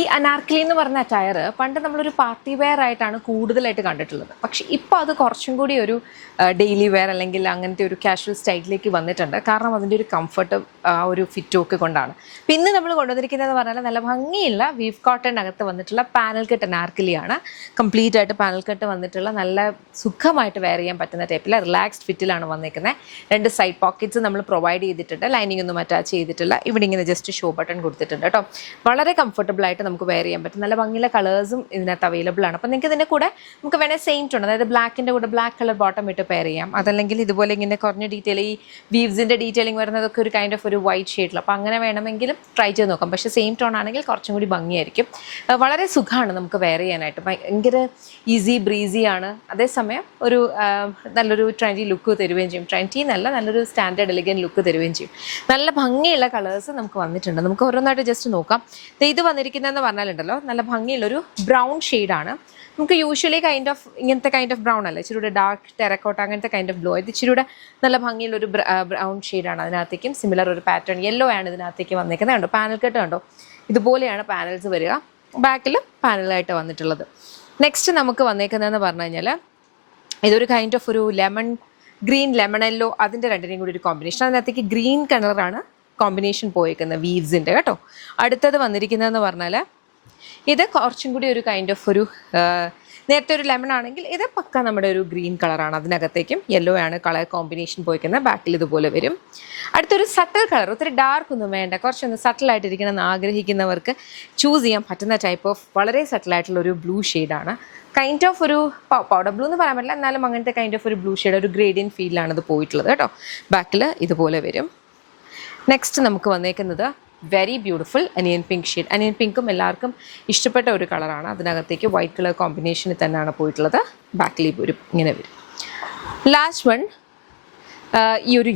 ഈ അനാർക്കലി എന്ന് പറഞ്ഞ അറ്റയർ പണ്ട് നമ്മളൊരു പാർട്ടി വെയർ ആയിട്ടാണ് കൂടുതലായിട്ട് കണ്ടിട്ടുള്ളത്. പക്ഷെ ഇപ്പോൾ അത് കുറച്ചും കൂടി ഒരു ഡെയിലി വെയർ അല്ലെങ്കിൽ അങ്ങനത്തെ ഒരു കാഷ്വൽ സ്റ്റൈലിലേക്ക് വന്നിട്ടുണ്ട്. കാരണം അതിൻ്റെ ഒരു കംഫർട്ട് ഒരു ഫിറ്റും ഒക്കെ കൊണ്ടാണ്. പിന്നെ നമ്മൾ കൊണ്ടുവന്നിരിക്കുന്നതെന്ന് പറഞ്ഞാൽ നല്ല ഭംഗിയുള്ള വീവ് കോട്ടണിനകത്ത് വന്നിട്ടുള്ള പാനൽ കട്ട് അനാർക്കലിയാണ്. കംപ്ലീറ്റ് ആയിട്ട് പാനൽ കട്ട് വന്നിട്ടുള്ള നല്ല സുഖമായിട്ട് വെയർ ചെയ്യാൻ പറ്റുന്ന ടൈപ്പിൽ റിലാക്സ്ഡ് ഫിറ്റിലാണ് വന്നിരിക്കുന്നത്. 2 സൈഡ് പോക്കറ്റ്സ് നമ്മൾ പ്രൊവൈഡ് ചെയ്തിട്ടുണ്ട്. ലൈനിങ് ഒന്നും അറ്റാച്ച് ചെയ്തിട്ടില്ല. ഇവിടെ ഇങ്ങനെ ജസ്റ്റ് ഷോ ബട്ടൺ കൊടുത്തിട്ടുണ്ട് കേട്ടോ. വളരെ കംഫർട്ടബിൾ ആയിട്ട് നമുക്ക് വെയർ ചെയ്യാൻ പറ്റും. നല്ല ഭംഗിയുള്ള കളേഴ്സും ഇതിനകത്ത് അവൈലബിൾ ആണ്. അപ്പോൾ നിങ്ങൾക്ക് ഇതിൻ്റെ കൂടെ നമുക്ക് വേണേൽ സെയിം ടോൺ, അതായത് ബ്ലാക്കിൻ്റെ കൂടെ ബ്ലാക്ക് കളർ ബോട്ടം ഇട്ട് പെയർ ചെയ്യാം. അതല്ലെങ്കിൽ ഇതുപോലെ ഇങ്ങനെ കുറഞ്ഞ ഡീറ്റെയിൽ ഈ വീവ്സിൻ്റെ ഡീറ്റെയിലിംഗ് വരുന്നതൊക്കെ ഒരു കൈൻഡ് ഓഫ് ഒരു വൈറ്റ് ഷെയ്ഡിൽ. അപ്പോൾ അങ്ങനെ വേണമെങ്കിലും ട്രൈ ചെയ്ത് നോക്കാം. പക്ഷേ സെയിം ടോൺ ആണെങ്കിൽ കുറച്ചും കൂടി ഭംഗിയായിരിക്കും. വളരെ സുഖമാണ് നമുക്ക് വെയർ ചെയ്യാനായിട്ട്. ഭയങ്കര ഈസി ബ്രീസി ആണ്. അതേസമയം ഒരു നല്ലൊരു ട്രെൻഡി ലുക്ക് തരുകയും ചെയ്യും. ട്രെൻഡി എന്നല്ല, നല്ലൊരു സ്റ്റാൻഡേർഡ് എലിഗൻ ലുക്ക് തരുകയും ചെയ്യും. നല്ല ഭംഗിയുള്ള കളേഴ്സ് നമുക്ക് വന്നിട്ടുണ്ട്. നമുക്ക് ഓരോന്നായിട്ട് ജസ്റ്റ് നോക്കാം. ഇത് വന്നിരിക്കുന്നതെന്ന് പറഞ്ഞാലുണ്ടല്ലോ, നല്ല ഭംഗിയുള്ളൊരു ബ്രൗൺ ഷെയ്ഡാണ്. നമുക്ക് യൂഷ്വലി ഇങ്ങനത്തെ കൈൻഡ് ഓഫ് ബ്രൗൺ അല്ല, ഇച്ചിരി ഡാർക്ക് ടെറക്കോട്ട അങ്ങനത്തെ കൈൻഡ് ഓഫ് ബ്ലൂ. ഇത് ഇച്ചിരി നല്ല ഭംഗിയുള്ളൊരു ബ്രൗൺ ഷെയ്ഡാണ്. അതിനകത്തേക്കും സിമിലർ ഒരു പാറ്റേൺ യെല്ലോ ആണ് ഇതിനകത്തേക്ക് വന്നിരിക്കുന്നത്. കണ്ടോ പാനൽ കട്ട് കണ്ടോ, ഇതുപോലെയാണ് പാനൽസ് വരിക. ബാക്കിൽ പാനലായിട്ട് വന്നിട്ടുള്ളത്. നെക്സ്റ്റ് നമുക്ക് വന്നേക്കുന്നതെന്ന് പറഞ്ഞു കഴിഞ്ഞാൽ ഇതൊരു കൈൻഡ് ഓഫ് ഒരു ഗ്രീൻ ലെമൺ യെല്ലോ, അതിൻ്റെ രണ്ടിനെയും കൂടി ഒരു കോമ്പിനേഷൻ. അതിനകത്തേക്ക് ഗ്രീൻ കളറാണ് കോമ്പിനേഷൻ പോയേക്കുന്നത് വീവ്സിൻ്റെ കേട്ടോ. അടുത്തത് വന്നിരിക്കുന്നതെന്ന് പറഞ്ഞാൽ ഇത് കുറച്ചും കൂടി ഒരു കൈൻഡ് ഓഫ് ഒരു നേരത്തെ ഒരു ലെമൺ ആണെങ്കിൽ ഇത് പക്ക നമ്മുടെ ഒരു ഗ്രീൻ കളറാണ്. അതിനകത്തേക്കും യെല്ലോ ആണ് കളർ കോമ്പിനേഷൻ പോയിക്കുന്നത്. ബാക്കിൽ ഇതുപോലെ വരും. അടുത്തൊരു സട്ടിൽ കളർ, ഒത്തിരി ഡാർക്ക് ഒന്നും വേണ്ട, കുറച്ചൊന്ന് സട്ടിലായിട്ടിരിക്കണം എന്ന് ആഗ്രഹിക്കുന്നവർക്ക് ചൂസ് ചെയ്യാൻ പറ്റുന്ന ടൈപ്പ് ഓഫ് വളരെ സട്ടിലായിട്ടുള്ള ഒരു ബ്ലൂ ഷെയ്ഡാണ്. കൈൻഡ് ഓഫ് ഒരു പൗഡർ ബ്ലൂ എന്ന് പറയാൻ പറ്റില്ല, എന്നാലും അങ്ങനത്തെ കൈൻഡ് ഓഫ് ഒരു ബ്ലൂ ഷെയ്ഡ്, ഒരു ഗ്രേഡിയൻ ഫീലിലാണ് ഇത് പോയിട്ടുള്ളത് കേട്ടോ. ബാക്കിൽ ഇതുപോലെ വരും. നെക്സ്റ്റ് നമുക്ക് വന്നേക്കുന്നത് വെരി ബ്യൂട്ടിഫുൾ അനിയൻ പിങ്ക് ഷെയ്ഡ്. അനിയൻ പിങ്കും എല്ലാവർക്കും ഇഷ്ടപ്പെട്ട ഒരു കളറാണ്. അതിനകത്തേക്ക് വൈറ്റ് കളർ കോമ്പിനേഷനിൽ തന്നെയാണ് പോയിട്ടുള്ളത്. ബാക്കിൽ വരും, ഇങ്ങനെ വരും. ലാസ്റ്റ് വൺ ഈ ഒരു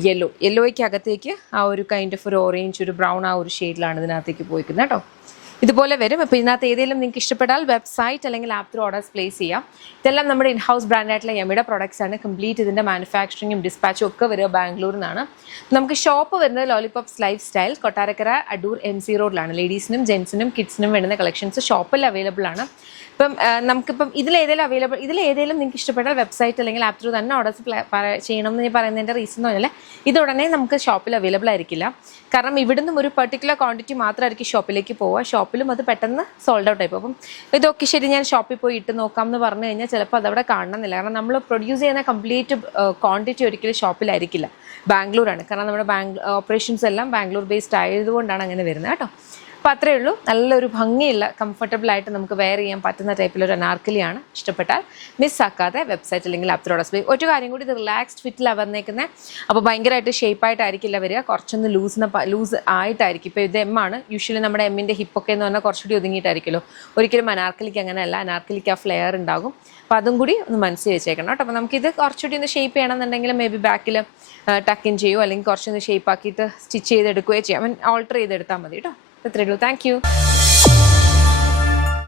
യെല്ലോയ്ക്ക് അകത്തേക്ക് ആ ഒരു കൈൻഡ് ഓഫ് ഒരു ഓറഞ്ച്, ഒരു ബ്രൗൺ ആ ഒരു ഷെയ്ഡിലാണ് ഇതിനകത്തേക്ക് പോയിക്കുന്നത് കേട്ടോ. ഇതുപോലെ വരും. അപ്പോൾ ഇതിനകത്ത് ഏതെങ്കിലും നിങ്ങൾക്ക് ഇഷ്ടപ്പെട്ടാൽ വെബ്സൈറ്റ് അല്ലെങ്കിൽ ആപ്പ് ത്രൂ ഓർഡേഴ്സ് പ്ലേസ് ചെയ്യാം. ഇതെല്ലാം നമ്മുടെ ഇൻഹൗസ് ബ്രാൻഡായിട്ടുള്ള യമിയുടെ പ്രോഡക്ട്സ് ആണ്. കംപ്ലീറ്റ് ഇതിൻ്റെ മാനുഫാക്ചറിങ്ങും ഡിസ്പാച്ചും ഒക്കെ വരിക ബാംഗ്ലൂരിൽ നിന്നാണ്. നമുക്ക് ഷോപ്പ് വരുന്നത് lollipops life style, Kottarakkara, Adoor, MC റോഡിലാണ്. ലേഡീസിനും ജെൻസിനും കിഡ്സിനും വേണ്ടുന്ന കളക്ഷൻസ് ഷോപ്പിൽ അവൈലബിൾ ആണ്. ഇപ്പം നമുക്കിപ്പം ഇതിലേതെങ്കിലും നിങ്ങൾക്ക് ഇഷ്ടപ്പെട്ടാൽ വെബ്സൈറ്റ് അല്ലെങ്കിൽ ആപ്പ് ത്രൂ തന്നെ ഓർഡേഴ്സ് ചെയ്യണമെന്ന് ഞാൻ പറയുന്നതിൻ്റെ റീസൺ എന്ന് പറഞ്ഞാൽ ഇത് ഉടനെ നമുക്ക് ഷോപ്പിൽ അവൈലബിൾ ആയിരിക്കില്ല. കാരണം ഇവിടുന്ന് ഒരു പെർട്ടിക്കുലർ ക്വാണ്ടിറ്റി മാത്രമായിരിക്കും ഷോപ്പിലേക്ക് പോവുക. ഷോപ്പിലും അത് പെട്ടെന്ന് സോൾഡ് ഔട്ട് ആയിപ്പോൾ. അപ്പം ഇതൊക്കെ ശരി, ഞാൻ ഷോപ്പിൽ പോയി ഇട്ട് നോക്കാം എന്ന് പറഞ്ഞു കഴിഞ്ഞാൽ ചിലപ്പോൾ അതവിടെ കാണണമെന്നില്ല. കാരണം നമ്മൾ പ്രൊഡ്യൂസ് ചെയ്യുന്ന കംപ്ലീറ്റ് ക്വാണ്ടിറ്റി ഒരിക്കലും ഷോപ്പിലായിരിക്കില്ല. ബാംഗ്ലൂരാണ്. കാരണം നമ്മുടെ ഓപ്പറേഷൻസ് എല്ലാം ബാംഗ്ലൂർ ബേസ്ഡ് ആയതുകൊണ്ടാണ് അങ്ങനെ വരുന്നത് കേട്ടോ. അപ്പോൾ അത്രയേ ഉള്ളൂ. നല്ലൊരു ഭംഗിയുള്ള കംഫർട്ടബിളായിട്ട് നമുക്ക് വെയർ ചെയ്യാൻ പറ്റുന്ന ടൈപ്പിലൊരു അനാർക്കലിയാണ്. ഇഷ്ടപ്പെട്ടാൽ മിസ്സാക്കാതെ വെബ്സൈറ്റ് അല്ലെങ്കിൽ ആപ്പ് ത്രൂ ഓർഡേഴ്സ്. ഒരു കാര്യം കൂടി, ഇത് റിലാക്സ്ഡ് ഫിറ്റിലാണ് വന്നേക്കുന്നത്. അപ്പോൾ ഭയങ്കരമായിട്ട് ഷേപ്പായിട്ടായിരിക്കില്ല വരിക, കുറച്ചൊന്ന് ലൂസ് ആയിട്ടായിരിക്കും. ഇപ്പോൾ ഇത് M ആണ്. യൂഷ്വലി നമ്മുടെ എമ്മിൻ്റെ ഹിപ്പൊക്കെ എന്ന് പറഞ്ഞാൽ കുറച്ചുകൂടി ഒതുങ്ങിയിട്ടായിരിക്കുമല്ലോ. ഒരിക്കലും അനാർക്കലിക്ക് അങ്ങനെയല്ല. അനാർക്കലിക്ക് ആ ഫ്ലെയർ ഉണ്ടാകും. അപ്പോൾ അതും കൂടി ഒന്ന് മനസ്സിൽ വെച്ചേക്കണം കേട്ടോ. അപ്പോൾ നമുക്കിത് കുറച്ചുകൂടി ഒന്ന് ഷേപ്പ് ചെയ്യണമെന്നുണ്ടെങ്കിൽ മേ ബി ബാക്കിൽ ടക്ക് ഇൻ ചെയ്യുമോ അല്ലെങ്കിൽ കുറച്ചൊന്ന് ഷേപ്പ് ആക്കിയിട്ട് സ്റ്റിച്ച് ചെയ്തെടുക്കുകയോ ചെയ്യാം. ഓൾട്ടർ ചെയ്തെടുത്താൽ മതി കേട്ടോ. അത്രയേ ഉള്ളൂ. Thank you.